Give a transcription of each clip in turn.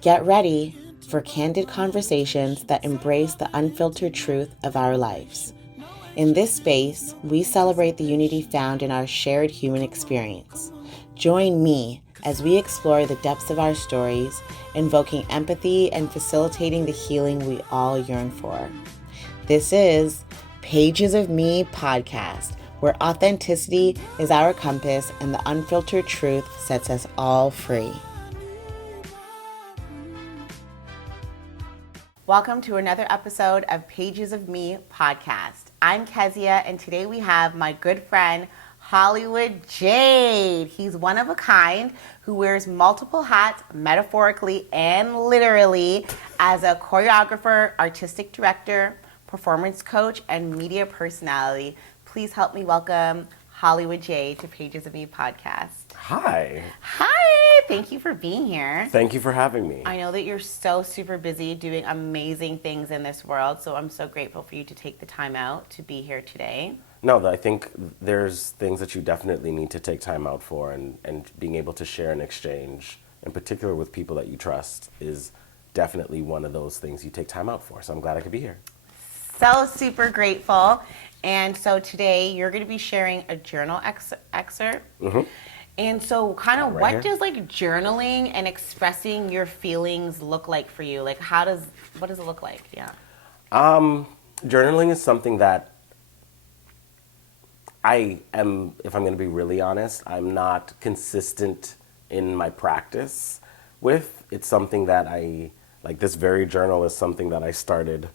Get ready for candid conversations that embrace the unfiltered truth of our lives. In this space, we celebrate the unity found in our shared human experience. Join me as we explore the depths of our stories, invoking empathy and facilitating the healing we all yearn for. This is Pages of Me podcast, where authenticity is our compass and the unfiltered truth sets us all free. Welcome to another episode of Pages of Me podcast. I'm Kezia, and today we have my good friend, Hollywood Jade. He's one of a kind who wears multiple hats, metaphorically and literally, as a choreographer, artistic director, performance coach, and media personality. Please help me welcome Hollywood Jade to Pages of Me podcast. Hi. Hi, thank you for being here. Thank you for having me. I know that you're so super busy doing amazing things in this world, so I'm so grateful for you to take the time out to be here today. No, I think there's things that you definitely need to take time out for, and being able to share and exchange, in particular with people that you trust, is definitely one of those things you take time out for. So I'm glad I could be here. So super grateful. And so today you're going to be sharing a journal excerpt. Mm-hmm. And so kind of what does like journaling and expressing your feelings look like for you? Like what does it look like? Yeah. Journaling is something that I am, if I'm going to be really honest, I'm not consistent in my practice with. It's something that this very journal is something that I started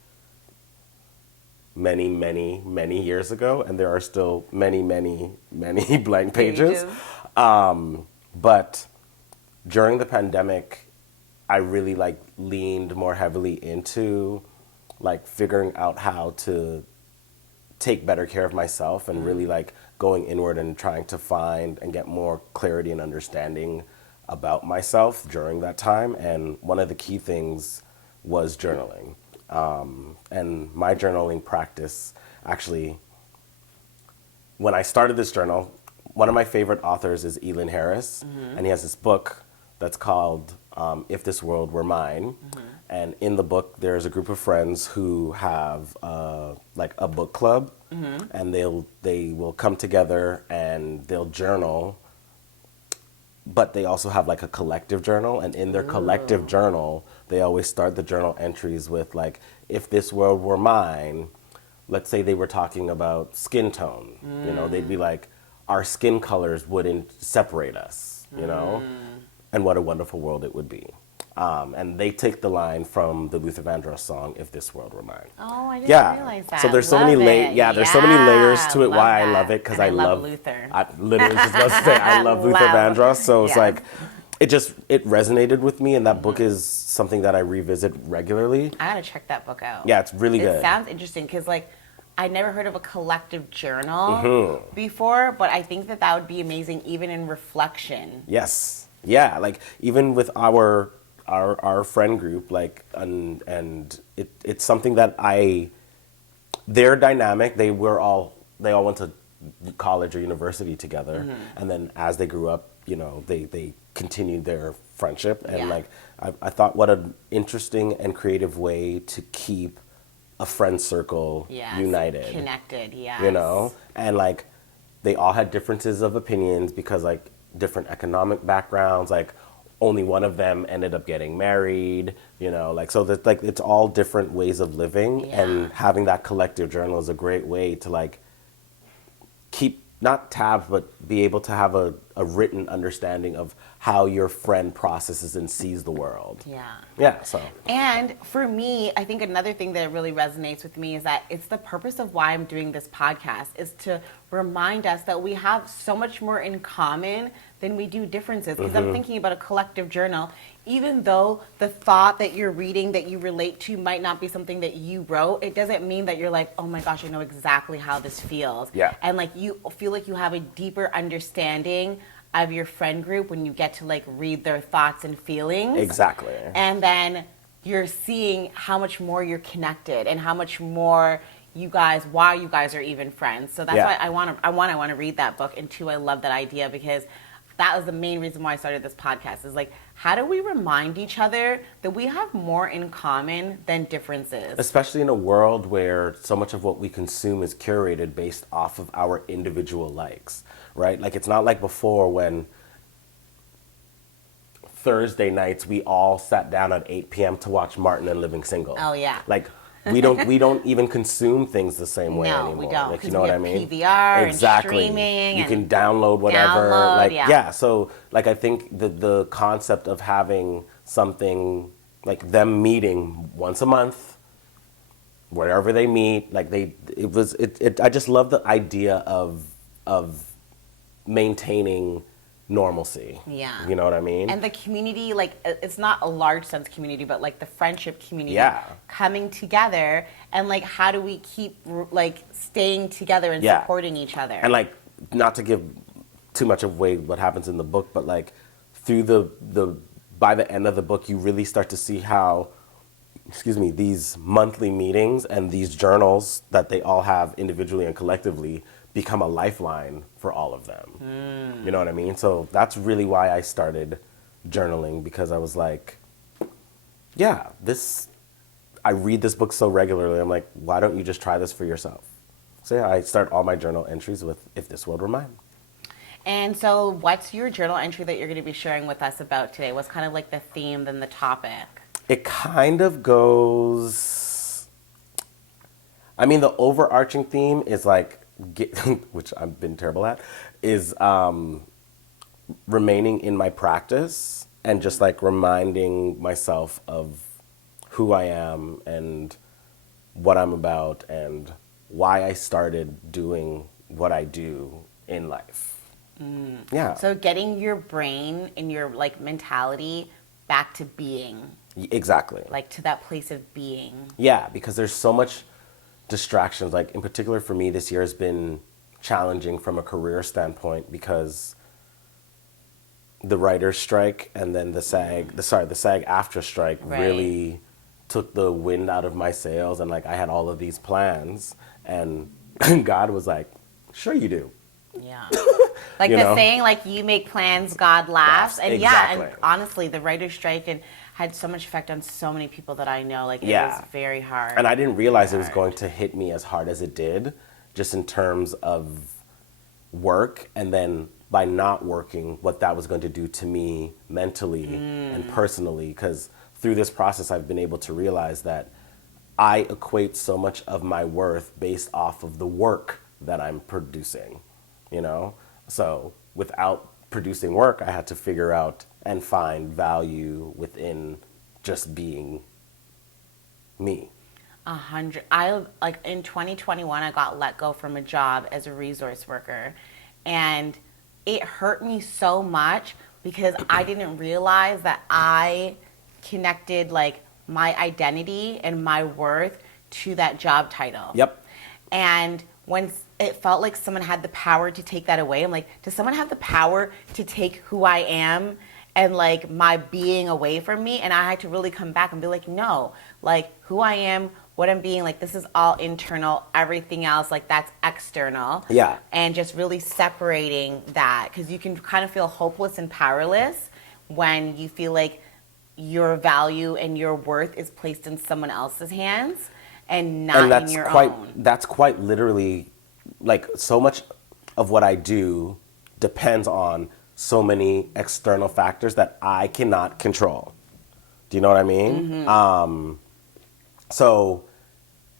many, many, many years ago, and there are still many, many, many blank pages. But during the pandemic, I really leaned more heavily into figuring out how to take better care of myself, and really going inward and trying to find and get more clarity and understanding about myself during that time. And one of the key things was journaling. And my journaling practice, actually, when I started this journal, one of my favorite authors is Lynn Harris, and he has this book that's called If This World Were Mine. And in the book, there's a group of friends who have a book club, and they will come together and they'll journal, but they also have a collective journal, and in their collective journal, they always start the journal entries with if this world were mine. Let's say they were talking about skin tone, they'd be our skin colors wouldn't separate us, and what a wonderful world it would be. And they take the line from the Luther Vandross song, If This World Were Mine. Oh, I didn't realize that. So there's so many there's so many layers to it. Why I love it, because I love Luther. I literally just about to say I love Luther Vandross. So it's it resonated with me, and that book is something that I revisit regularly. I gotta check that book out. Yeah, it's really good. It sounds interesting because I'd never heard of a collective journal before, but I think that would be amazing even in reflection. Yes. Yeah, even with our friend group, and it's something that their dynamic, they all went to college or university together, and then as they grew up, they continued their friendship, and I thought, what an interesting and creative way to keep a friend circle united, connected, and they all had differences of opinions because different economic backgrounds, only one of them ended up getting married, so that it's all different ways of living, and having that collective journal is a great way to keep not tabs, but be able to have a written understanding of how your friend processes and sees the world. Yeah, so. And for me, I think another thing that really resonates with me is that it's the purpose of why I'm doing this podcast, is to remind us that we have so much more in common than we do differences. Because I'm thinking about a collective journal. Even though the thought that you're reading that you relate to might not be something that you wrote, it doesn't mean that you're oh my gosh, I know exactly how this feels. Yeah. And you feel like you have a deeper understanding of your friend group when you get to read their thoughts and feelings. Exactly. And then you're seeing how much more you're connected and how much more why you guys are even friends. So that's why I want to read that book. And two, I love that idea because that was the main reason why I started this podcast, is like, how do we remind each other that we have more in common than differences? Especially in a world where so much of what we consume is curated based off of our individual likes, right? Like, it's not like before when Thursday nights we all sat down at 8 p.m. to watch Martin and Living Single. Oh, yeah. Like, we don't even consume things the same way anymore. No, we don't. Like, you know what I mean? PVR exactly. and streaming. You can download whatever. Download, So like, I think the concept of having something like them meeting once a month, wherever they meet, like I just love the idea of maintaining normalcy. Yeah. You know what I mean? And the community, like, it's not a large sense community, but like the friendship community coming together, and like, how do we keep like staying together and supporting each other? And like, not to give too much away what happens in the book, but like through the by the end of the book, you really start to see how, these monthly meetings and these journals that they all have individually and collectively become a lifeline for all of them. You know what I mean? So that's really why I started journaling, because I was like, I read this book so regularly. I'm like, why don't you just try this for yourself? So I start all my journal entries with, if this world were mine. And so what's your journal entry that you're going to be sharing with us about today? What's kind of like the theme than the topic? It kind of goes, the overarching theme is like, which I've been terrible at, is remaining in my practice and just like reminding myself of who I am and what I'm about and why I started doing what I do in life. Yeah. So getting your brain and your like mentality back to being. Exactly. Like to that place of being. Yeah, because there's so much distractions. Like, in particular for me, this year has been challenging from a career standpoint because the writer's strike and then the SAG after strike really took the wind out of my sails, and like I had all of these plans, and God was like, sure you do. Yeah. Like saying, like, you make plans, God laughs. Yes, and exactly. And honestly, the writer's strike had so much effect on so many people that I know. Like, it was very hard. And I didn't realize it was going to hit me as hard as it did, just in terms of work, and then by not working, what that was going to do to me mentally and personally. Because through this process, I've been able to realize that I equate so much of my worth based off of the work that I'm producing, So without producing work, I had to figure out and find value within just being me. 100. In 2021, I got let go from a job as a resource worker, and it hurt me so much because I didn't realize that I connected like my identity and my worth to that job title. Yep. And when it felt like someone had the power to take that away, I'm like, does someone have the power to take who I am and like my being away from me? And I had to really come back and be like, no, like who I am, what I'm being, like this is all internal, everything else, like that's external. Yeah. And just really separating that, because you can kind of feel hopeless and powerless when you feel like your value and your worth is placed in someone else's hands and not in your own. That's quite literally, like, so much of what I do depends on so many external factors that I cannot control. Do you know what I mean? Mm-hmm. So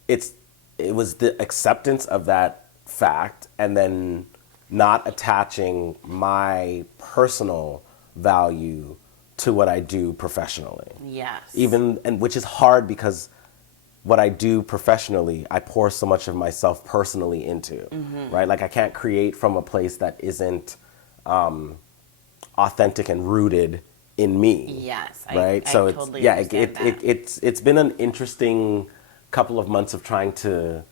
it was the acceptance of that fact, and then not attaching my personal value to what I do professionally. Yes. Which is hard because what I do professionally, I pour so much of myself personally into, right? Like I can't create from a place that isn't authentic and rooted in me. Yes, right. I So totally understand that. It's been an interesting couple of months of trying to,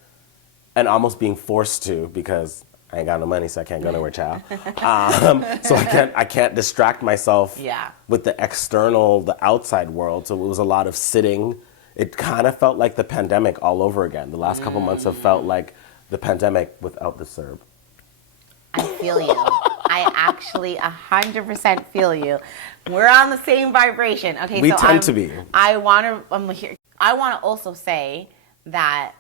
and almost being forced to, because I ain't got no money, so I can't go nowhere, child. So I can't distract myself with the external, the outside world. So it was a lot of sitting. It kind of felt like the pandemic all over again. The last couple months have felt like the pandemic without the CERB. I feel you. I actually 100% feel you. We're on the same vibration. Okay, we tend to be. I want to also say that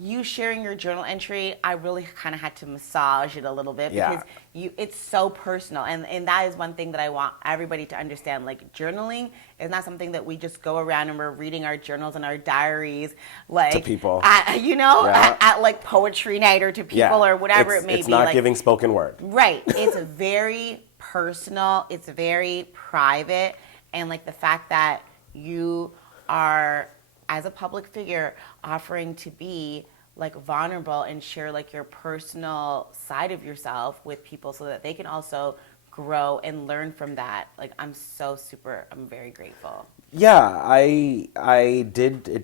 you sharing your journal entry, I really kind of had to massage it a little bit because it's so personal. And that is one thing that I want everybody to understand. Like, journaling is not something that we just go around and we're reading our journals and our diaries like to people. At like poetry night or to people or whatever it may be. It's not like, giving spoken word. Right. It's very personal. It's very private. And like the fact that you are, as a public figure, offering to be like vulnerable and share like your personal side of yourself with people so that they can also grow and learn from that. Like, I'm very grateful. Yeah, it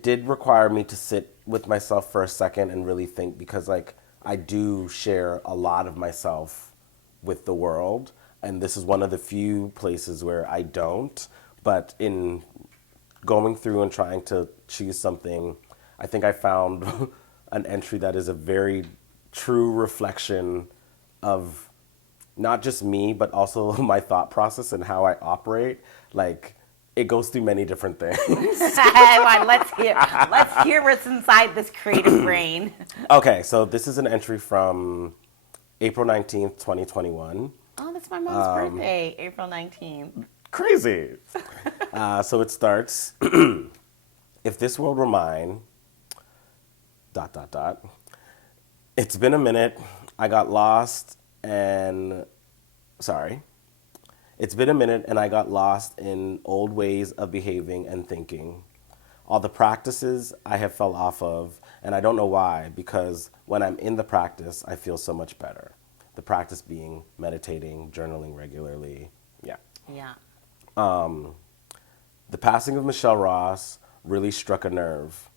did require me to sit with myself for a second and really think, because like I do share a lot of myself with the world, and this is one of the few places where I don't. But in going through and trying to choose something, I think I found an entry that is a very true reflection of not just me, but also my thought process and how I operate. Like, it goes through many different things. Let's hear what's inside this creative brain. Okay, so this is an entry from April 19th, 2021. Oh, that's my mom's birthday, April 19th. Crazy. So it starts, if this world were mine, ... It's been a minute. I got lost and... Sorry. It's been a minute and I got lost in old ways of behaving and thinking. All the practices I have fell off of, and I don't know why, because when I'm in the practice, I feel so much better. The practice being meditating, journaling regularly. Yeah. Yeah. The passing of Michelle Ross really struck a nerve.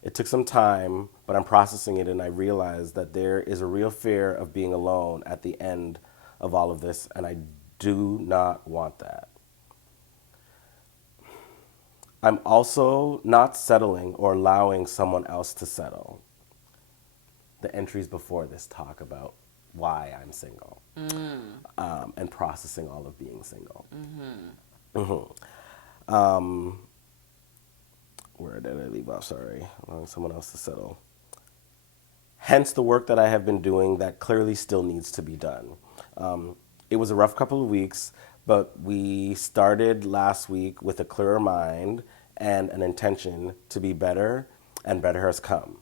It took some time, but I'm processing it, and I realized that there is a real fear of being alone at the end of all of this, and I do not want that. I'm also not settling or allowing someone else to settle. The entries before this talk about why I'm single, and processing all of being single. Where did I leave off? Sorry. Allowing someone else to settle. Hence the work that I have been doing that clearly still needs to be done. It was a rough couple of weeks, but we started last week with a clearer mind and an intention to be better, and better has come.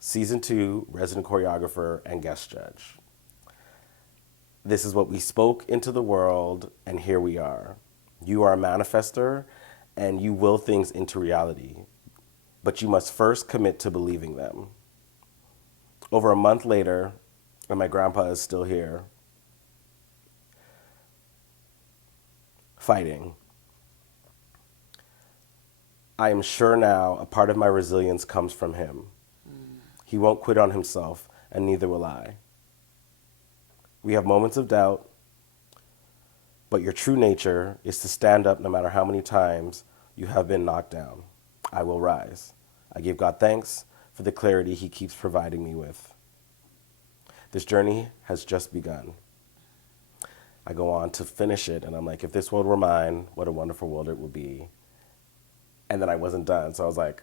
Season 2, resident choreographer and guest judge. This is what we spoke into the world, and here we are. You are a manifester, and you will things into reality, but you must first commit to believing them. Over a month later, and my grandpa is still here, fighting. I am sure now a part of my resilience comes from him. He won't quit on himself, and neither will I. We have moments of doubt, but your true nature is to stand up no matter how many times you have been knocked down. I will rise. I give God thanks for the clarity he keeps providing me with. This journey has just begun. I go on to finish it, and I'm like, if this world were mine, what a wonderful world it would be. And then I wasn't done, so I was like,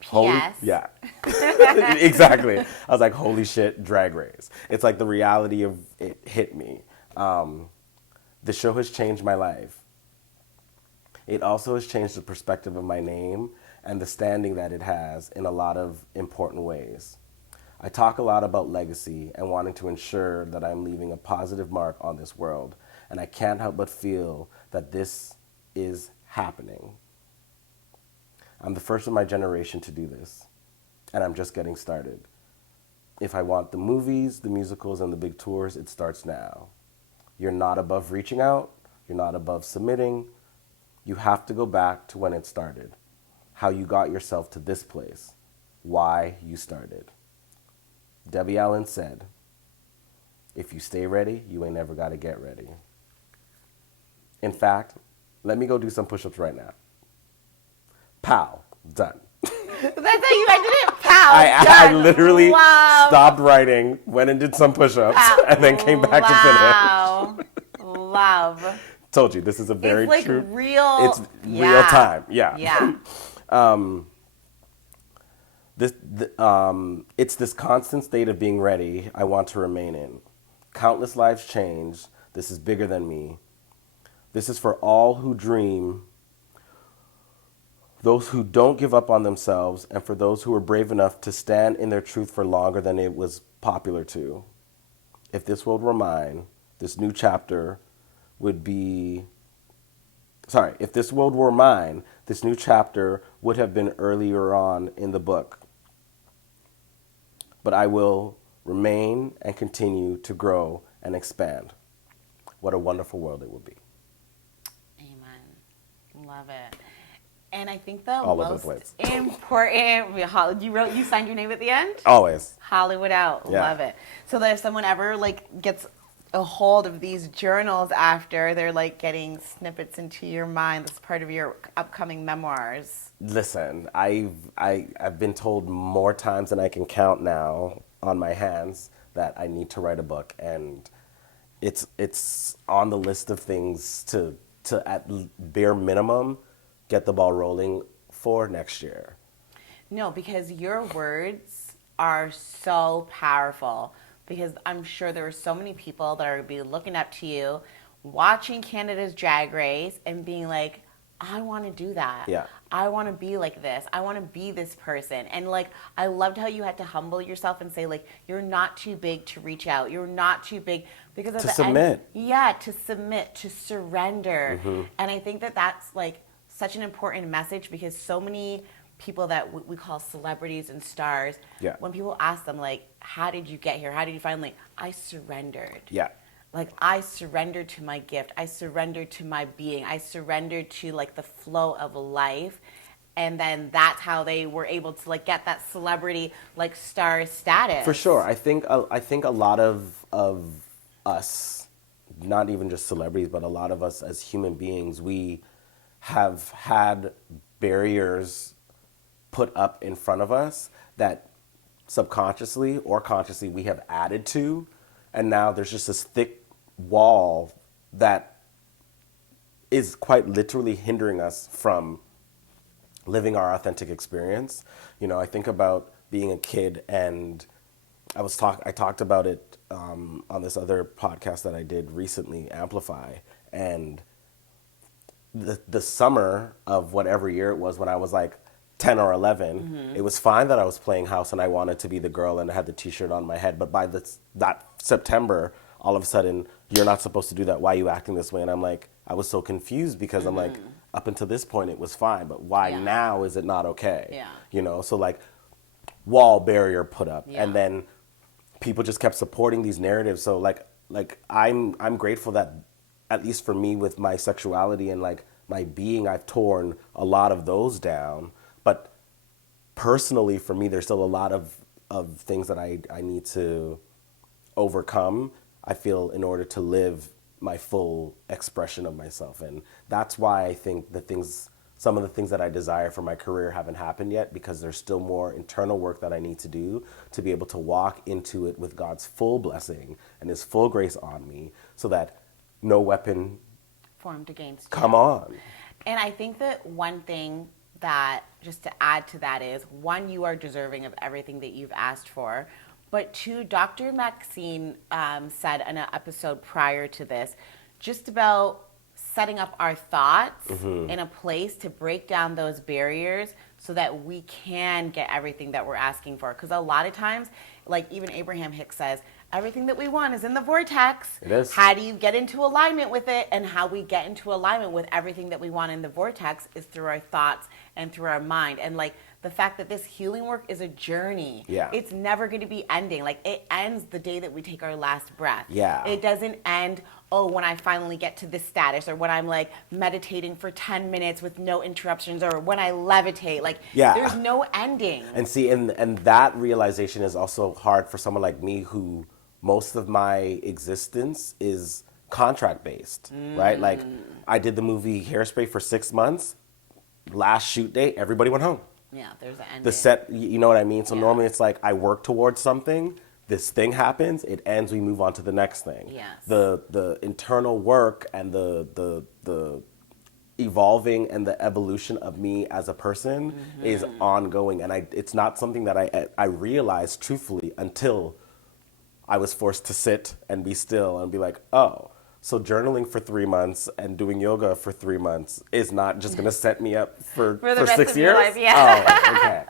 P.S. Yeah, exactly. I was like, holy shit, Drag Race. It's like the reality of it hit me. The show has changed my life. It also has changed the perspective of my name and the standing that it has in a lot of important ways. I talk a lot about legacy and wanting to ensure that I'm leaving a positive mark on this world, and I can't help but feel that this is happening. I'm the first of my generation to do this, and I'm just getting started. If I want the movies, the musicals, and the big tours, it starts now. You're not above reaching out. You're not above submitting. You have to go back to when it started, how you got yourself to this place, why you started. Debbie Allen said, if you stay ready, you ain't never got to get ready. In fact, let me go do some push-ups right now. Pow, done. That's how you ended it? I literally Wow. stopped writing, went and did some push-ups, and then came back to finish. Love. Told you, this is a very It's like true. real. It's real time. Yeah. Yeah. It's this constant state of being ready I want to remain in. Countless lives change. This is bigger than me. This is for all who dream, those who don't give up on themselves, and for those who are brave enough to stand in their truth for longer than it was popular to. If this world were mine, this new chapter would be... Sorry, if this world were mine, this new chapter would have been earlier on in the book. But I will remain and continue to grow and expand. What a wonderful world it will be. Amen. Love it. And I think the All over the most place. important, you signed your name at the end? Always. Hollywood out. Yeah. Love it. So that if someone ever gets a hold of these journals after, they're getting snippets into your mind that's part of your upcoming memoirs. Listen, I've been told more times than I can count now on my hands that I need to write a book, and it's on the list of things to at bare minimum get the ball rolling for next year. No, because your words are so powerful. Because I'm sure there are so many people that are going to be looking up to you, watching Canada's Drag Race, and being like, I want to do that. Yeah. I want to be like this. I want to be this person. And I loved how you had to humble yourself and say, you're not too big to reach out. You're not too big because of to submit. To submit, to surrender. Mm-hmm. And I think that that's such an important message, because so many people that we call celebrities and stars, when people ask them, how did you get here? How did you find, I surrendered. Yeah. I surrendered to my gift. I surrendered to my being. I surrendered to, the flow of life. And then that's how they were able to, get that celebrity, star status. For sure. I think a lot of us, not even just celebrities, but a lot of us as human beings, we have had barriers put up in front of us that subconsciously or consciously we have added to, and now there's just this thick wall that is quite literally hindering us from living our authentic experience. I think about being a kid, and I talked about it on this other podcast that I did recently, Amplify, and the summer of whatever year it was when I was 10 or 11, mm-hmm. It was fine that I was playing house and I wanted to be the girl and I had the t-shirt on my head. But by that September, all of a sudden, you're not supposed to do that. Why are you acting this way? And I'm I was so confused because mm-hmm. I'm up until this point, it was fine. But why now is it not okay? Yeah. So wall barrier put up. Yeah. And then people just kept supporting these narratives. So I'm grateful that, at least for me with my sexuality and my being, I've torn a lot of those down. But personally, for me, there's still a lot of things that I need to overcome, I feel, in order to live my full expression of myself. And that's why I think some of the things that I desire for my career haven't happened yet, because there's still more internal work that I need to do to be able to walk into it with God's full blessing and His full grace on me, so that no weapon formed against you. Come on. And I think that one thing that, just to add to that, is, one, you are deserving of everything that you've asked for. But two, Dr. Maxine said in an episode prior to this, just about setting up our thoughts mm-hmm. in a place to break down those barriers so that we can get everything that we're asking for. Because a lot of times, even Abraham Hicks says, everything that we want is in the vortex. It is. How do you get into alignment with it? And how we get into alignment with everything that we want in the vortex is through our thoughts and through our mind. And the fact that this healing work is a journey. Yeah. It's never going to be ending. It ends the day that we take our last breath. Yeah. It doesn't end, when I finally get to this status, or when I'm meditating for 10 minutes with no interruptions, or when I levitate. There's no ending. And see, and that realization is also hard for someone like me, who most of my existence is contract based, right? I did the movie Hairspray for 6 months. Last shoot day, everybody went home. Yeah, there's an end. The set, you know what I mean? So normally it's like I work towards something, this thing happens, it ends, we move on to the next thing. Yes. The internal work and the evolving and the evolution of me as a person is ongoing, and it's not something that I realized truthfully until I was forced to sit and be still and be like, oh, so journaling for 3 months and doing yoga for 3 months is not just going to set me up for the rest 6 of years? your life, yeah. Oh, okay.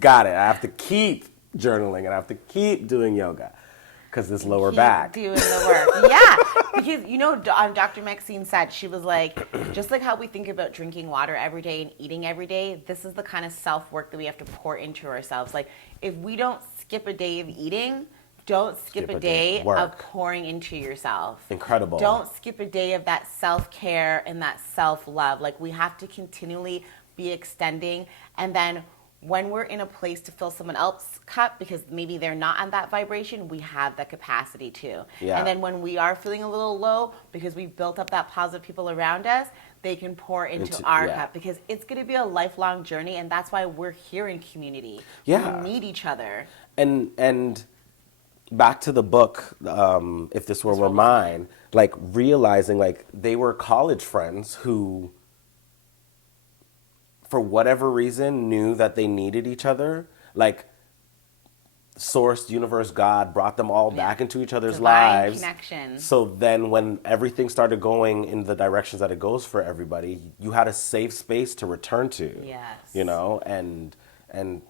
Got it. I have to keep journaling and I have to keep doing yoga because this lower back. Doing the work. Yeah. Because, you know, Dr. Maxine said, she was like, just like how we think about drinking water every day and eating every day, this is the kind of self-work that we have to pour into ourselves. Like, if we don't skip a day of eating, don't skip a day of pouring into yourself. Incredible. Don't skip a day of that self-care and that self-love. Like, we have to continually be extending. And then when we're in a place to fill someone else's cup, because maybe they're not on that vibration, we have that capacity too. Yeah. And then when we are feeling a little low, because we've built up that positive people around us, they can pour into our cup, because it's going to be a lifelong journey. And that's why we're here in community. Yeah. We need each other. And back to the book, If This Were Mine, like realizing like they were college friends who, for whatever reason, knew that they needed each other. Like, Source, Universe, God brought them all back into each other's lives. Connection. So then when everything started going in the directions that it goes for everybody, you had a safe space to return to. Yes. You know, and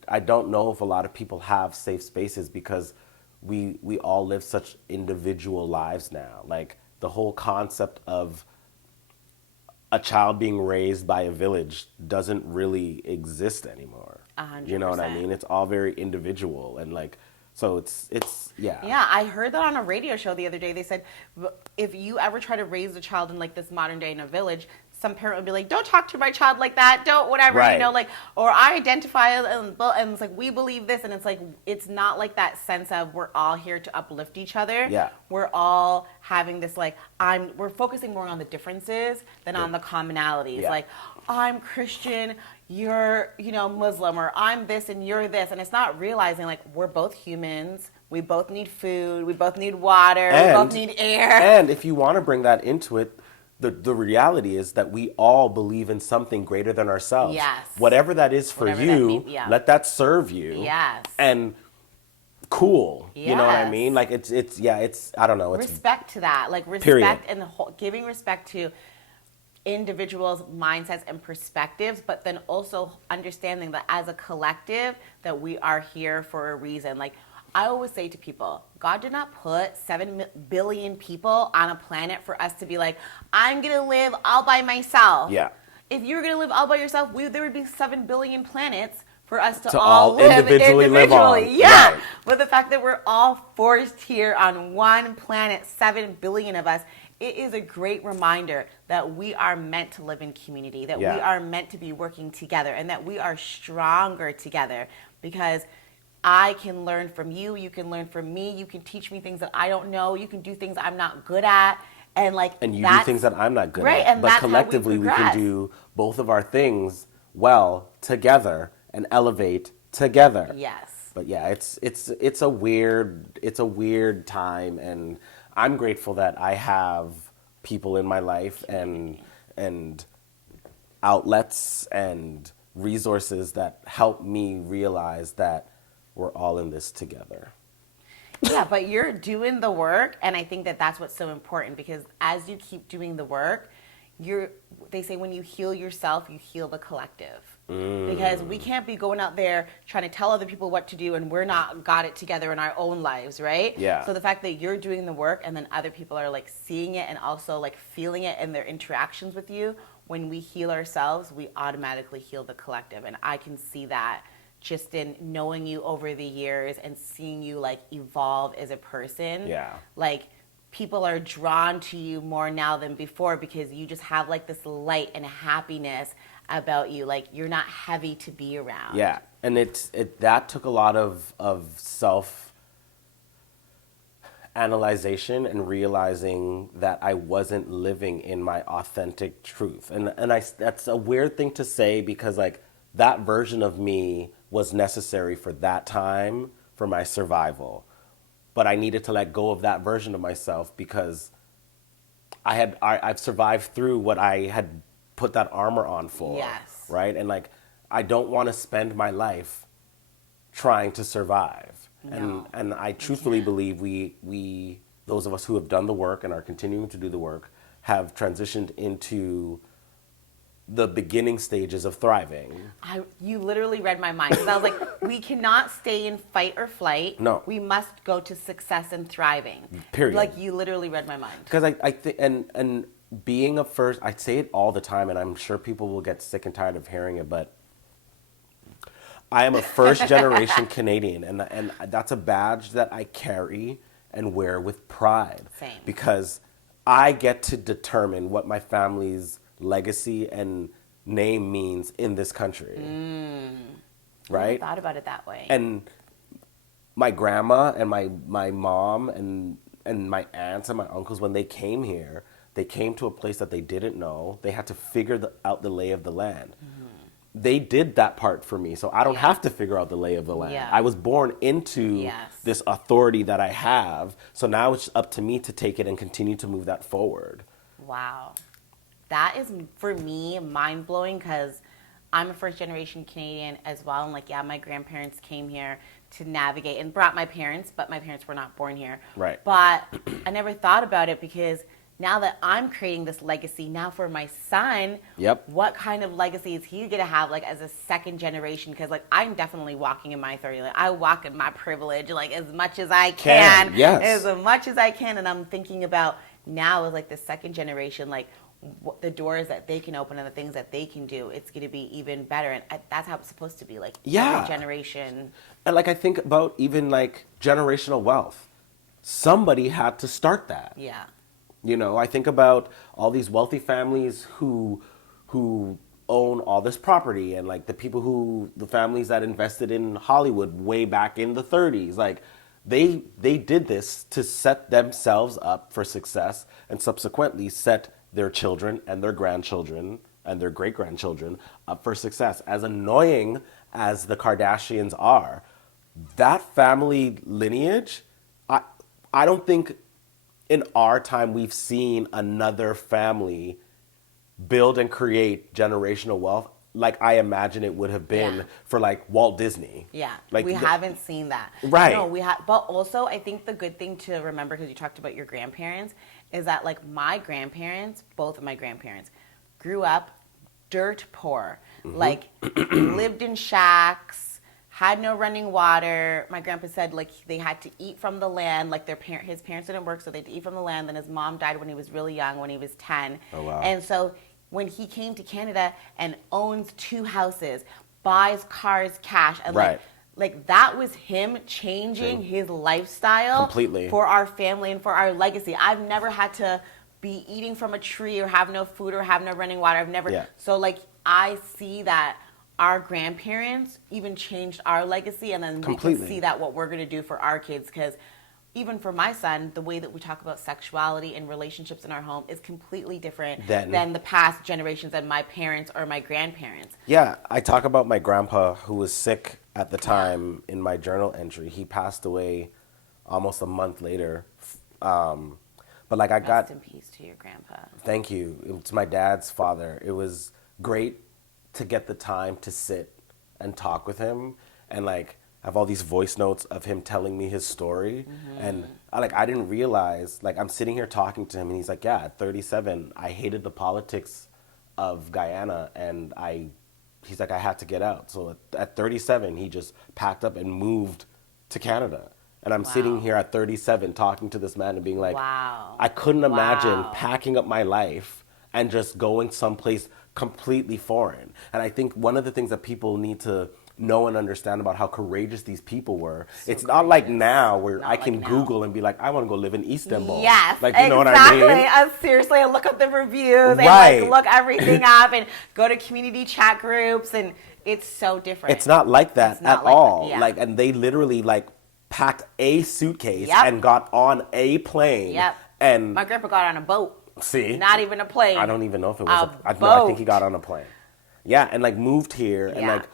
I don't know if a lot of people have safe spaces because we all live such individual lives now. Like, the whole concept of a child being raised by a village doesn't really exist anymore. 100%. You know what I mean? It's all very individual, and like, so it's yeah. Yeah, I heard that on a radio show the other day. They said, if you ever try to raise a child in like this modern day in a village, some parent would be like, don't talk to my child like that, don't whatever, Right. you know, like, or I identify, and it's like, we believe this, and it's like, it's not like that sense of we're all here to uplift each other. Yeah. We're all having this like, we're focusing more on the differences than on the commonalities. Yeah. Like, I'm Christian, you're, Muslim, or I'm this and you're this, and it's not realizing like we're both humans. We both need food. We both need water. We both need air. And if you want to bring that into it, the reality is that we all believe in something greater than ourselves. Yes. Whatever that is for Whatever you, let that serve you. Yes. And cool. Yes. You know what I mean? Like, it's I don't know. It's respect to that. Like, respect period. and giving respect to individuals' mindsets and perspectives, but then also understanding that as a collective that we are here for a reason. Like, I always say to people, God did not put 7 billion people on a planet for us to be like, I'm going to live all by myself. Yeah. If you were going to live all by yourself, there would be 7 billion planets for us to all live individually live on. Yeah. Right. But the fact that we're all forced here on one planet, 7 billion of us, it is a great reminder that we are meant to live in community, that we are meant to be working together, and that we are stronger together, because I can learn from you, you can learn from me, you can teach me things that I don't know, you can do things I'm not good at, and you do things that I'm not good at. And but collectively we can do both of our things well together and elevate together. Yes. But yeah, it's a weird time, and I'm grateful that I have people in my life and outlets and resources that help me realize that we're all in this together. Yeah, but you're doing the work, and I think that that's what's so important, because as you keep doing the work, they say when you heal yourself, you heal the collective. Because we can't be going out there trying to tell other people what to do, and we're not got it together in our own lives, right? Yeah. So the fact that you're doing the work, and then other people are like seeing it and also like feeling it in their interactions with you, when we heal ourselves, we automatically heal the collective. And I can see that just in knowing you over the years and seeing you like evolve as a person. Yeah. Like, people are drawn to you more now than before, because you just have like this light and happiness about you. Like, you're not heavy to be around. Yeah. And that took a lot of self analyzation and realizing that I wasn't living in my authentic truth. And that's a weird thing to say, because like that version of me was necessary for that time, for my survival. But I needed to let go of that version of myself because I've survived through what I had put that armor on for. Yes. Right? And like, I don't want to spend my life trying to survive. No. And I truthfully believe we those of us who have done the work and are continuing to do the work have transitioned into the beginning stages of thriving. You literally read my mind, because I was like, we cannot stay in fight or flight. No. We must go to success and thriving. Period. Like, you literally read my mind. Because I think, and being a first, I say it all the time, and I'm sure people will get sick and tired of hearing it, but I am a first generation Canadian, and that's a badge that I carry and wear with pride. Same. Because I get to determine what my family's legacy and name means in this country. Right? I never thought about it that way. And my grandma and my mom and my aunts and my uncles, when they came here, they came to a place that they didn't know. They had to figure out the lay of the land. They did that part for me, so I don't have to figure out the lay of the land. Yeah. I was born into this authority that I have, so now it's up to me to take it and continue to move that forward. Wow. That is, for me, mind-blowing, because I'm a first-generation Canadian as well. And, like, yeah, my grandparents came here to navigate and brought my parents, but my parents were not born here. Right. But I never thought about it, because now that I'm creating this legacy, now for my son, what kind of legacy is he going to have, like, as a second generation? Because, like, I'm definitely walking in my 30. Like, I walk in my privilege, like, as much as I can. Yes. As much as I can. And I'm thinking about now as, like, the second generation, like, the doors that they can open and the things that they can do, it's going to be even better. And that's how it's supposed to be, like, every generation. And, like, I think about even, like, generational wealth. Somebody had to start that. Yeah. You know, I think about all these wealthy families who own all this property, and, like, the families that invested in Hollywood way back in the 30s. Like, they did this to set themselves up for success, and subsequently set their children and their grandchildren and their great-grandchildren up for success. As annoying as the Kardashians are, that family lineage, I don't think in our time we've seen another family build and create generational wealth like I imagine it would have been for, like, Walt Disney. Yeah, like, we haven't seen that. Right. No, but also I think the good thing to remember, because you talked about your grandparents, is that, like, my grandparents, both of my grandparents, grew up dirt poor. Like, lived in shacks, had no running water. My grandpa said, like, they had to eat from the land. Like, his parents didn't work, so they had to eat from the land. Then his mom died when he was really young, when he was 10. Oh, wow. And so when he came to Canada and owns 2 houses, buys cars cash, and like that was him changing his lifestyle completely for our family and for our legacy. I've never had to be eating from a tree or have no food or have no running water. I've never. So, like, I see that our grandparents even changed our legacy, and then we can see that what we're going to do for our kids, because even for my son, the way that we talk about sexuality and relationships in our home is completely different than the past generations and my parents or my grandparents. Yeah, I talk about my grandpa, who was sick at the time in my journal entry. He passed away almost a month later. But, like, Rest in peace to your grandpa. Thank you. It's my dad's father. It was great to get the time to sit and talk with him, and, like, have all these voice notes of him telling me his story. And I didn't realize, like, I'm sitting here talking to him, and he's like, yeah, at 37, I hated the politics of Guyana, and he's like, I had to get out. So at 37, he just packed up and moved to Canada. And I'm sitting here at 37 talking to this man and being like, I couldn't imagine packing up my life and just going someplace completely foreign. And I think one of the things that people need to know and understand about how courageous these people were. It's not like now where I can Google and be like, I want to go live in Istanbul. Yes, like, you know what I mean? Seriously, I look up the reviews and, like, look everything up and go to community chat groups, and it's so different. It's not like that at all. Yeah. Like, and they literally, like, packed a suitcase and got on a plane. And my grandpa got on a boat. See? Not even a plane. I don't even know if it was I think he got on a plane. Yeah, and like moved here and like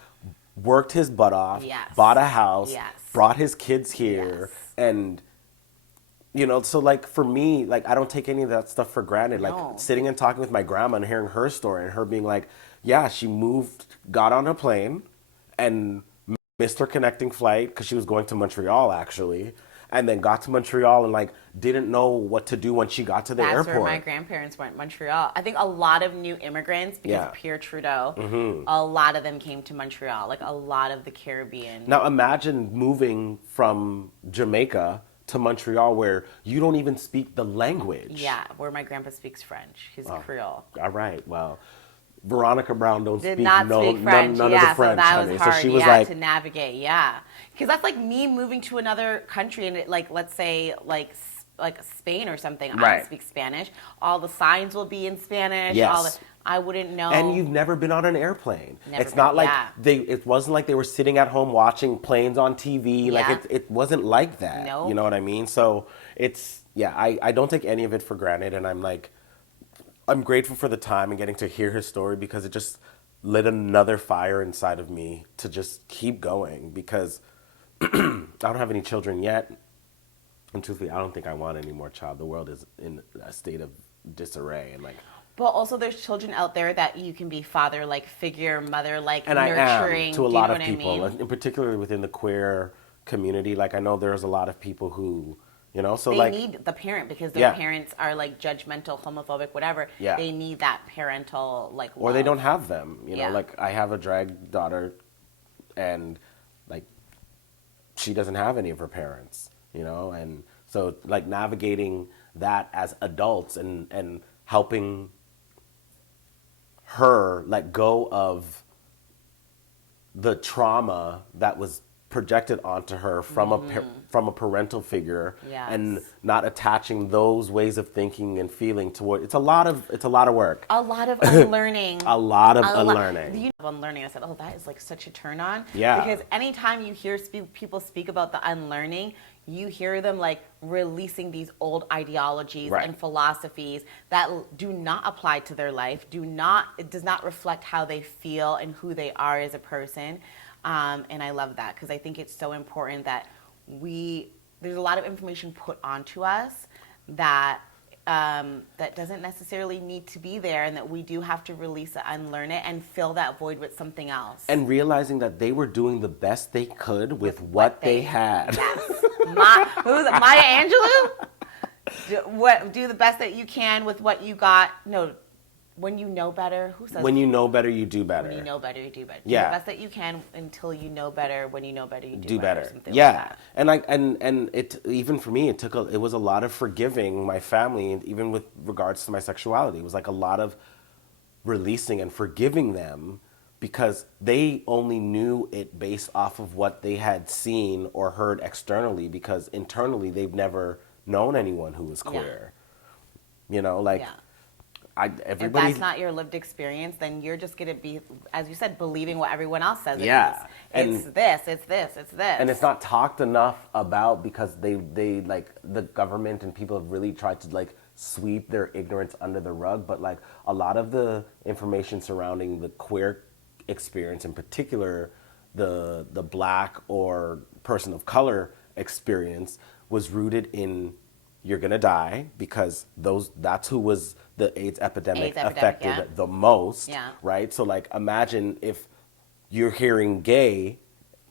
worked his butt off, Yes. bought a house, Yes. brought his kids here, Yes. and so like for me, like I don't take any of that stuff for granted. No. Like sitting and talking with my grandma and hearing her story and her being like, yeah, she moved, got on a plane, and missed her connecting flight because she was going to Montreal actually, and then got to Montreal and like didn't know what to do when she got to the That's airport. where my grandparents went, Montreal. I think a lot of new immigrants, because of Pierre Trudeau, a lot of them came to Montreal, like a lot of the Caribbean. Now imagine moving from Jamaica to Montreal where you don't even speak the language. Yeah, where my grandpa speaks French. He's Creole. All right, well, Veronica Brown Did not speak French. none yeah, of the French, so that honey. was hard. So she was to navigate. Yeah, because that's like me moving to another country and like let's say like Spain or something. I Right. don't speak Spanish. All the signs will be in Spanish. Yes. I wouldn't know. And you've never been on an airplane. Never It's not been, like yeah. it wasn't like they were sitting at home watching planes on TV. Yeah. Like it wasn't like that. Nope. You know what I mean? So I don't take any of it for granted, and I'm grateful for the time and getting to hear his story because it just lit another fire inside of me to just keep going because I don't have any children yet. And truthfully, I don't think I want any more child. The world is in a state of disarray and like. But also, there's children out there that you can be father-like figure, mother-like, And nurturing. I am to a lot of people, I mean? and particularly within the queer community. Like I know there's a lot of people who, so They like need the parent because their Yeah. parents are like judgmental, homophobic, whatever. Yeah. They need that parental like love. or they don't have them. Yeah. Like I have a drag daughter, and like she doesn't have any of her parents. And so like navigating that as adults and helping her let go of the trauma that was projected onto her from from a parental figure Yes. and not attaching those ways of thinking and feeling toward it's a lot of work. A lot of unlearning. A lot of unlearning. You know, unlearning. I said, oh, that is like such a turn on. Yeah. Because anytime you hear people speak about the unlearning, you hear them like releasing these old ideologies Right. and philosophies that do not apply to their life. It does not reflect how they feel and who they are as a person. And I love that because I think it's so important that there's a lot of information put onto us that that doesn't necessarily need to be there, and that we do have to release it, unlearn it, and fill that void with something else. And realizing that they were doing the best they could with what they had. Yes. Who was it? Maya Angelou? Do the best that you can with what you got. No, when you know better. Who says? When you know better, you do better. When you know better, you do better. Yeah. Do the best that you can until you know better. When you know better, you do better. better. Something Yeah. like that. And like and it even for me it was a lot of forgiving my family, and even with regards to my sexuality. It was like a lot of releasing and forgiving them because they only knew it based off of what they had seen or heard externally, because internally they've never known anyone who was queer. Like Yeah. everybody. If that's not your lived experience, then you're just going to be, as you said, believing what everyone else says it Yeah. is. And- It's this, it's this, it's this. And it's not talked enough about because they like the government and people have really tried to like sweep their ignorance under the rug. But like a lot of the information surrounding the queer experience, in particular the Black or person of color experience, was rooted in you're gonna die, because that's who was the AIDS epidemic affected yeah. the most, Yeah. right? So like imagine if you're hearing gay,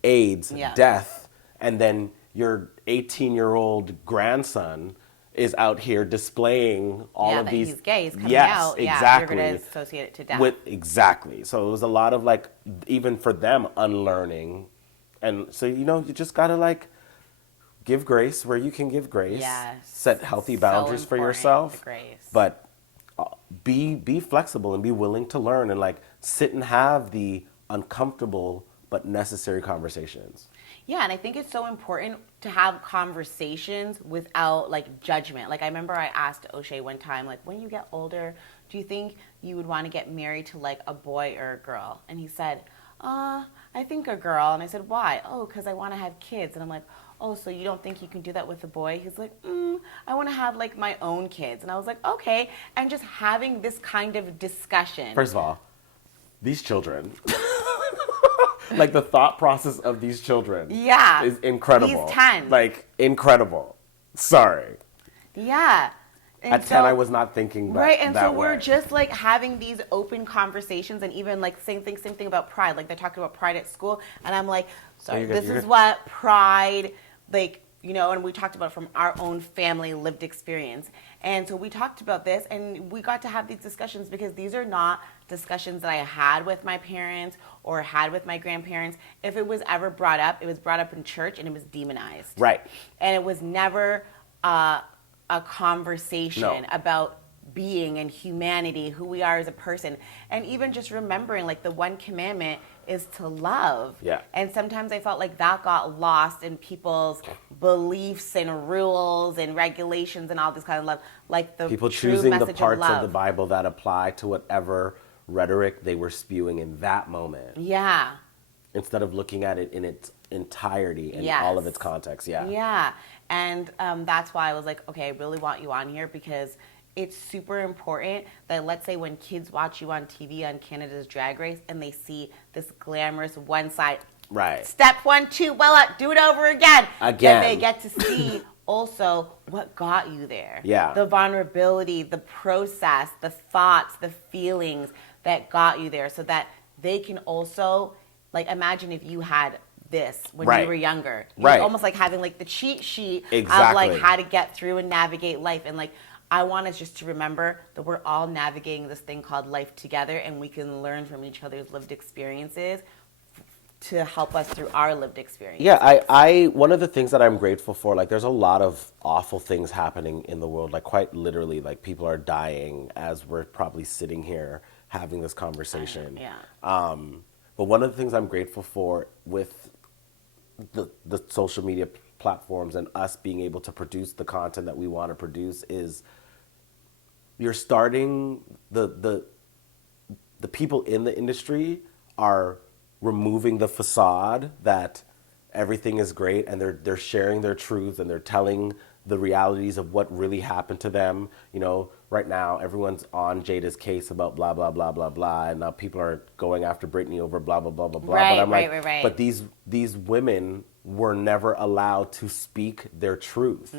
AIDS, Yeah. death, and then your 18-year-old grandson is out here displaying all of that these. he's gay, he's coming yes, out. exactly. Yeah, you're going to associate it to death. Exactly. So it was a lot of like, even for them, unlearning. And so, you just got to like give grace where you can give grace. Yes. Set healthy So boundaries for important, yourself. the grace. But be flexible and be willing to learn, and like sit and have the uncomfortable but necessary conversations. Yeah, and I think it's so important to have conversations without like judgment. Like I remember I asked O'Shea one time, like, when you get older, do you think you would want to get married to like a boy or a girl? And he said, I think a girl. And I said, why? Oh, because I want to have kids. And I'm like, oh, so you don't think you can do that with a boy? He's like, I want to have like my own kids. And I was like, okay. And just having this kind of discussion. First of all, these children. Like the thought process of these children is incredible. He's 10. Like incredible. Sorry. Yeah. And At 10, I was not thinking that right, and that so way. we're just like having these open conversations, and even like same thing about pride. Like they're talking about pride at school, and I'm like, sorry, this is what pride, like, you know, and we talked about it from our own family lived experience. And so we talked about this, and we got to have these discussions because these are not discussions that I had with my parents or had with my grandparents. If it was ever brought up, it was brought up in church, and it was demonized. Right. And it was never a conversation about being and humanity, who we are as a person, and even just remembering like the one commandment is to love. Yeah. And sometimes I felt like that got lost in people's beliefs and rules and regulations and all this kind of love, like the people true choosing the message parts of of the Bible that apply to whatever rhetoric they were spewing in that moment. Yeah. Instead of looking at it in its entirety and all of its context. Yeah. Yeah. And that's why I was like, okay, I really want you on here because it's super important that, let's say, when kids watch you on TV on Canada's Drag Race and they see this glamorous one side, right? Step 1, 2, well, do it over again. Then they get to see also what got you there. Yeah. The vulnerability, the process, the thoughts, the feelings that got you there, so that they can also, like, imagine if you had this when you were younger. It's almost like having like the cheat sheet of like how to get through and navigate life. And like, I want us just to remember that we're all navigating this thing called life together, and we can learn from each other's lived experiences to help us through our lived experiences. Yeah, I one of the things that I'm grateful for, like there's a lot of awful things happening in the world, like quite literally, like people are dying as we're probably sitting here having this conversation. But one of the things I'm grateful for with the social media platforms and us being able to produce the content that we want to produce is you're starting the people in the industry are removing the facade that everything is great, and they're sharing their truths and they're telling the realities of what really happened to them. You know, right now everyone's on Jada's case about blah blah blah blah blah, and now people are going after Britney over blah blah blah blah blah. Right, but I'm right. But these women were never allowed to speak their truth.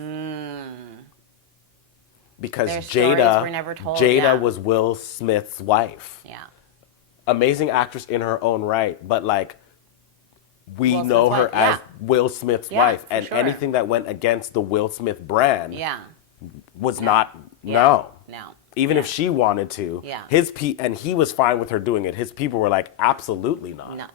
Because their stories were never told. Jada was Will Smith's wife. Yeah. Amazing actress in her own right, but like we know her as Will Smith's wife, and anything that went against the Will Smith brand was not no. Even if she wanted to, and he was fine with her doing it. His people were like, absolutely not. No,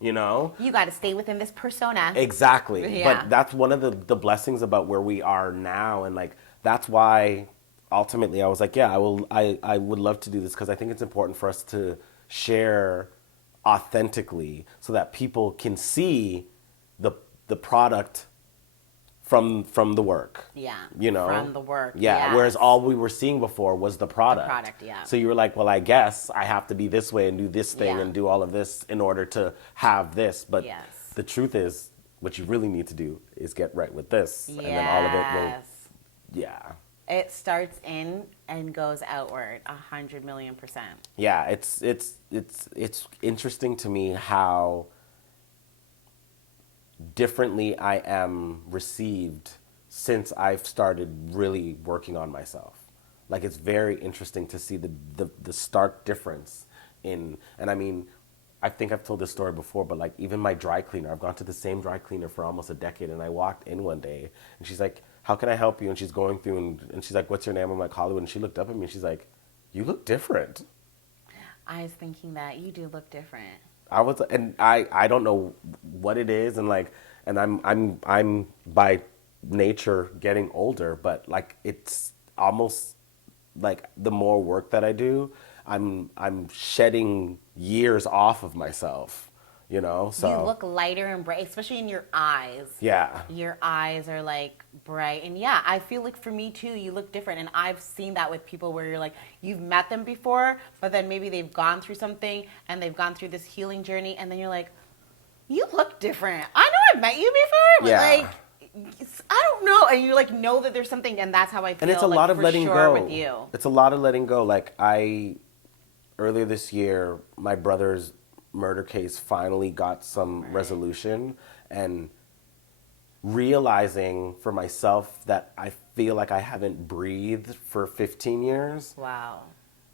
you know? You got to stay within this persona. Exactly. But that's one of the blessings about where we are now, and like that's why ultimately I was like, I would love to do this because I think it's important for us to share authentically so that people can see the product from the work. Yeah. You know? From the work. Yeah. Whereas all we were seeing before was the product. The product, yeah. So you were like, well, I guess I have to be this way and do this thing and do all of this in order to have this. But the truth is, what you really need to do is get right with this. And then all of it will, It starts in and goes outward 100,000,000%. Yeah, it's interesting to me how differently I am received since I've started really working on myself. Like it's very interesting to see the stark difference in, and I mean, I think I've told this story before, but like even my dry cleaner, I've gone to the same dry cleaner for almost a decade, and I walked in one day and she's like, how can I help you? And she's going through and she's like, what's your name? I'm like, Hollywood. And she looked up at me and she's like, you look different. I was thinking that you do look different. I don't know what it is, and like, and I'm by nature getting older, but like it's almost like the more work that I do, I'm shedding years off of myself, you know? So you look lighter and bright, especially in your eyes. Yeah. Your eyes are like bright. And yeah, I feel like for me too, you look different. And I've seen that with people where you're like, you've met them before, but then maybe they've gone through something and they've gone through this healing journey. And then you're like, you look different. I know I've met you before, but like, I don't know. And you like know that there's something, and that's how I feel. And it's a like, lot of letting go with you. It's a lot of letting go. Like earlier this year, my brother's murder case finally got some resolution, and realizing for myself that I feel like I haven't breathed for 15 years Wow.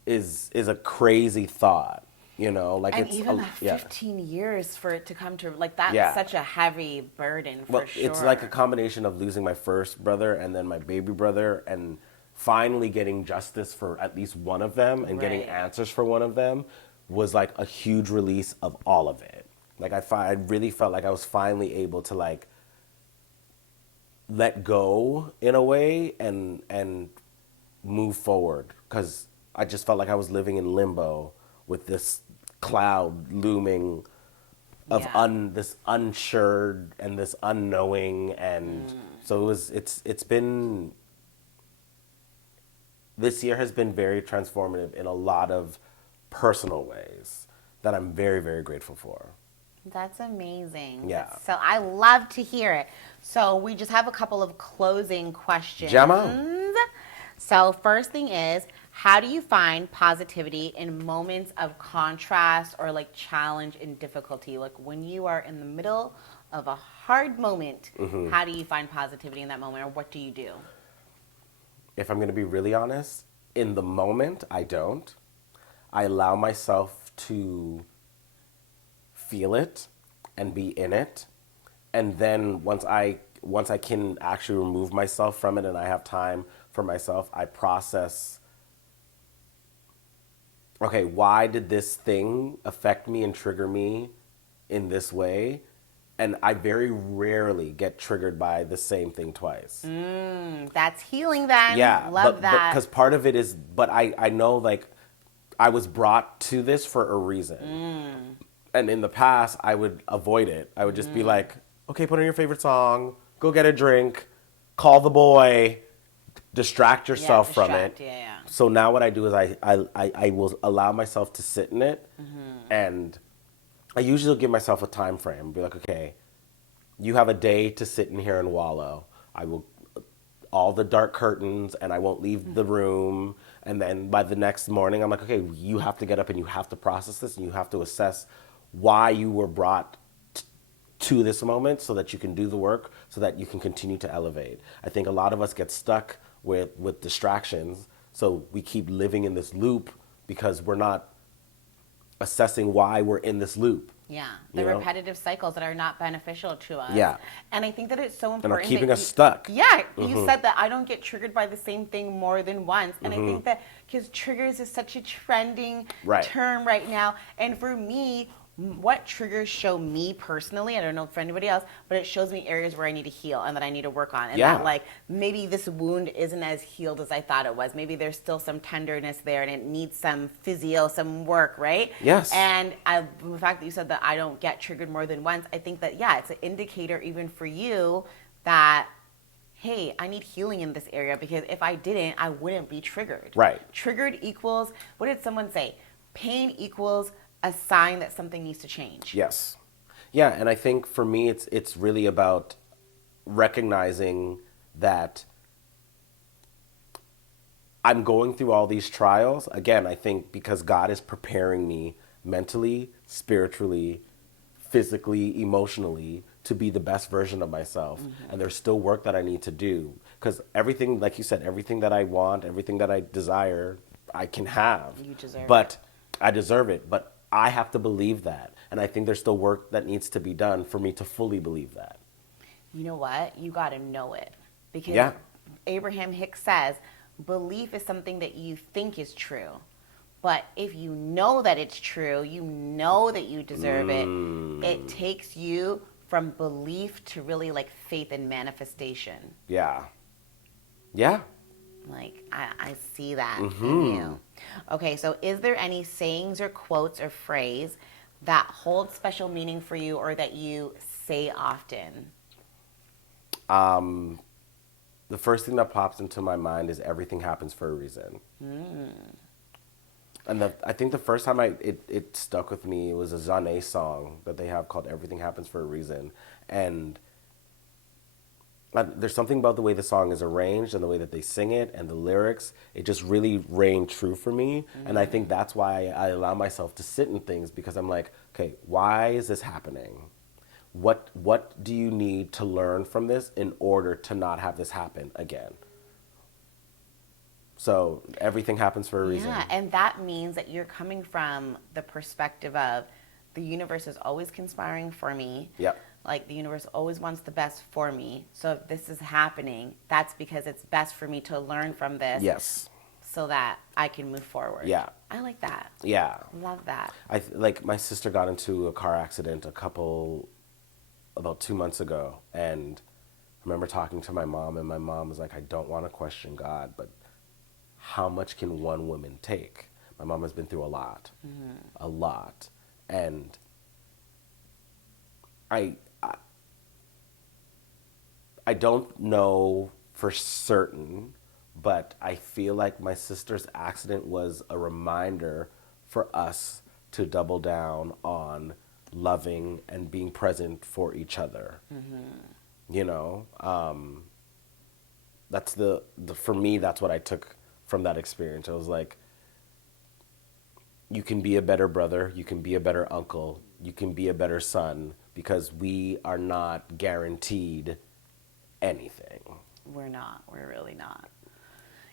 is a crazy thought. Like And it's even that 15 years for it to come to, like, that's such a heavy burden for sure. It's like a combination of losing my first brother and then my baby brother, and finally getting justice for at least one of them and getting answers for one of them was like a huge release of all of it. Like I really felt like I was finally able to like let go in a way and move forward, because I just felt like I was living in limbo with this cloud looming of this unsure and this unknowing, and so it's been, this year has been very transformative in a lot of personal ways that I'm very, very grateful for. That's amazing. Yeah. So I love to hear it. So we just have a couple of closing questions. Gemma. So first thing is, how do you find positivity in moments of contrast or like challenge and difficulty? Like when you are in the middle of a hard moment, how do you find positivity in that moment, or what do you do? If I'm going to be really honest, in the moment, I don't. I allow myself to feel it and be in it. And then once I can actually remove myself from it and I have time for myself, I process, okay, why did this thing affect me and trigger me in this way? And I very rarely get triggered by the same thing twice. That's healing then. Yeah. Love that. Because part of it is, but I know like I was brought to this for a reason. And in the past, I would avoid it. I would just be like, okay, put on your favorite song, go get a drink, call the boy, distract yourself from it. Yeah. So now what I do is I will allow myself to sit in it, and I usually give myself a time frame. Be like, okay, you have a day to sit in here and wallow. I will, all the dark curtains, and I won't leave the room. And then by the next morning, I'm like, okay, you have to get up and you have to process this, and you have to assess why you were brought to this moment so that you can do the work, so that you can continue to elevate. I think a lot of us get stuck with distractions, so we keep living in this loop because we're not assessing why we're in this loop. Yeah, the repetitive cycles that are not beneficial to us. Yeah. And I think that it's so And important. are keeping us stuck. Yeah, you said that I don't get triggered by the same thing more than once. And I think that because triggers is such a trending term right now. And for me, what triggers show me personally, I don't know for anybody else, but it shows me areas where I need to heal and that I need to work on. And that like maybe this wound isn't as healed as I thought it was. Maybe there's still some tenderness there and it needs some physio, some work, right? Yes. And the fact that you said that I don't get triggered more than once, I think that, it's an indicator even for you that, hey, I need healing in this area, because if I didn't, I wouldn't be triggered. Right. Triggered equals, what did someone say? Pain equals a sign that something needs to change. Yes. Yeah, and I think for me it's really about recognizing that I'm going through all these trials. Again, I think because God is preparing me mentally, spiritually, physically, emotionally to be the best version of myself. And there's still work that I need to do, because everything, like you said, everything that I want, everything that I desire, I can have. You deserve it. I deserve it, but I have to believe that. And I think there's still work that needs to be done for me to fully believe that. You know what? You got to know it. Because Abraham Hicks says, belief is something that you think is true. But if you know that it's true, you know that you deserve it, it takes you from belief to really like faith and manifestation. Yeah. Yeah. Like, I see that in you. Okay, so is there any sayings or quotes or phrase that hold special meaning for you or that you say often? The first thing that pops into my mind is everything happens for a reason. And I think the first time it stuck with me, it was a Zane song that they have called Everything Happens for a Reason. And there's something about the way the song is arranged and the way that they sing it and the lyrics. It just really rang true for me. And I think that's why I allow myself to sit in things, because I'm like, okay, why is this happening? What do you need to learn from this in order to not have this happen again? So everything happens for a reason. Yeah, and that means that you're coming from the perspective of the universe is always conspiring for me. Yep. Like the universe always wants the best for me. So if this is happening, that's because it's best for me to learn from this. Yes. So that I can move forward. Yeah. I like that. Yeah. Love that. Like my sister got into a car accident about 2 months ago, and I remember talking to my mom, and my mom was like, I don't want to question God, but how much can one woman take? My mom has been through a lot, a lot. And I don't know for certain, but I feel like my sister's accident was a reminder for us to double down on loving and being present for each other. You know, that's the for me, that's what I took from that experience. I was like, you can be a better brother, you can be a better uncle, you can be a better son, because we are not guaranteed anything. We're not. We're really not.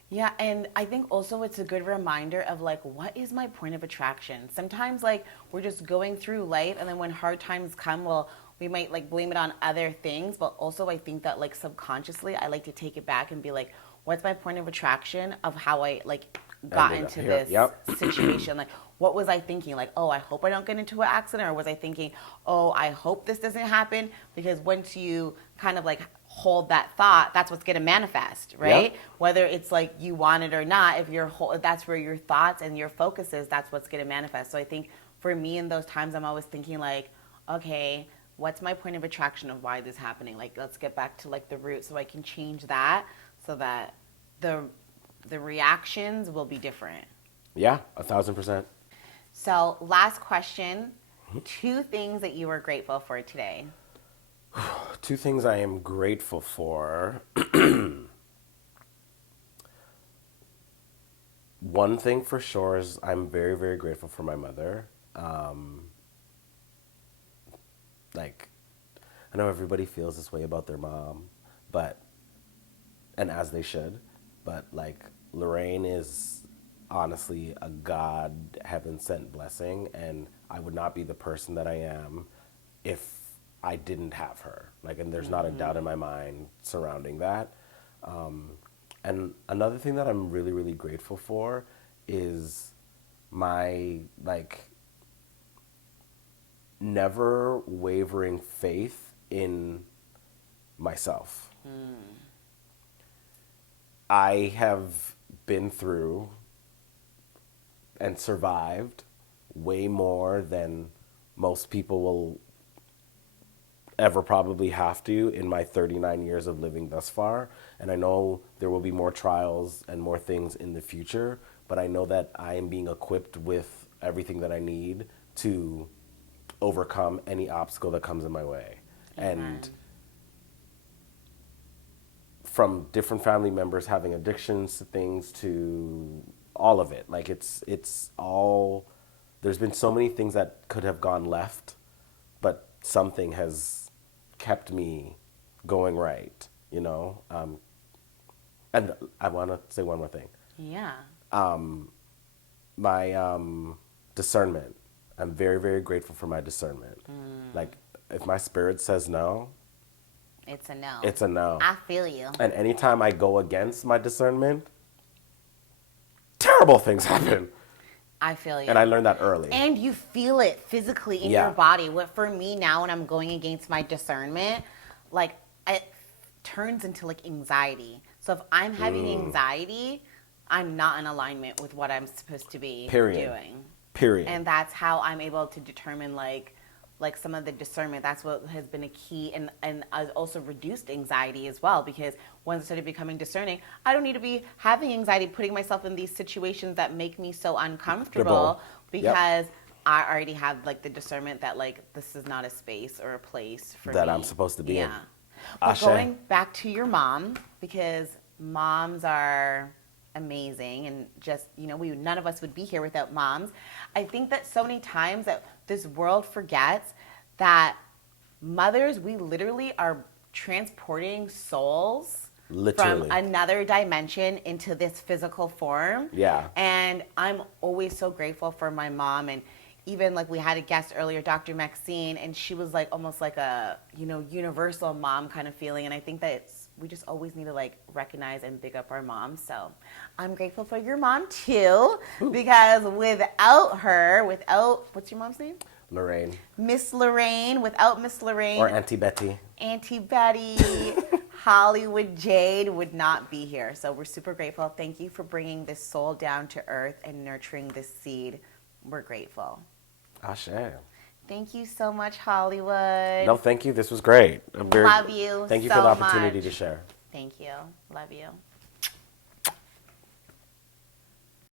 Yeah, and I think also it's a good reminder of like, what is my point of attraction? Sometimes like we're just going through life, and then when hard times come, well, we might like blame it on other things, but also I think that like subconsciously I like to take it back and be like, what's my point of attraction of how I like got into this situation? Like, what was I thinking? Like, oh, I hope I don't get into an accident, or was I thinking, oh, I hope this doesn't happen? Because once you kind of like hold that thought, that's what's going to manifest, right? Yep. Whether it's like you want it or not, if that's where your thoughts and your focus is, that's what's going to manifest. So I think for me in those times, I'm always thinking like, okay, what's my point of attraction of why this is happening? Like, let's get back to like the root, so I can change that, so that the reactions will be different. Yeah, 1,000%. So last question, 2 things that you were grateful for today. 2 things I am grateful for. One thing for sure is I'm very, very grateful for my mother. Like, I know everybody feels this way about their mom, and as they should, but like Lorraine is honestly a God heaven sent blessing, and I would not be the person that I am if I didn't have her. Like, and there's not a doubt in my mind surrounding that. And another thing that I'm really, really grateful for is my like never wavering faith in myself. I have been through and survived way more than most people will ever probably have to in my 39 years of living thus far. And I know there will be more trials and more things in the future, but I know that I am being equipped with everything that I need to overcome any obstacle that comes in my way. Amen. And from different family members having addictions to things to all of it, like it's all, there's been so many things that could have gone left, but something has kept me going right, you know? And I want to say one more thing. Yeah. My discernment. I'm very, very grateful for my discernment. Like, if my spirit says no, It's a no. it's a no. I feel you. And anytime I go against my discernment, terrible things happen. I feel you. And I learned that early. And you feel it physically in your body. What for me now, when I'm going against my discernment, like it turns into like anxiety. So if I'm having anxiety, I'm not in alignment with what I'm supposed to be doing. Period. And that's how I'm able to determine like some of the discernment. That's what has been a key, and also reduced anxiety as well, because once I started becoming discerning, I don't need to be having anxiety putting myself in these situations that make me so uncomfortable, because I already have like the discernment that like this is not a space or a place for that me. I'm supposed to be in. But Ashe. going back to your mom, because moms are amazing, and just, none of us would be here without moms. I think that so many times that this world forgets that mothers, we literally are transporting souls Literally. from another dimension into this physical form. Yeah. And I'm always so grateful for my mom. And even like we had a guest earlier, Dr. Maxine, and she was like almost like a, universal mom kind of feeling. And I think that we just always need to like recognize and big up our moms. So I'm grateful for your mom too, because without her, what's your mom's name? Lorraine. Miss Lorraine. Without Miss Lorraine. Or Auntie Betty. Auntie Betty. Hollywood Jade would not be here. So we're super grateful. Thank you for bringing this soul down to earth and nurturing this seed. We're grateful. Ashe. Thank you so much, Hollywood. No, thank you. This was great. Love you Thank you so for the opportunity much. to share. Thank you. Love you.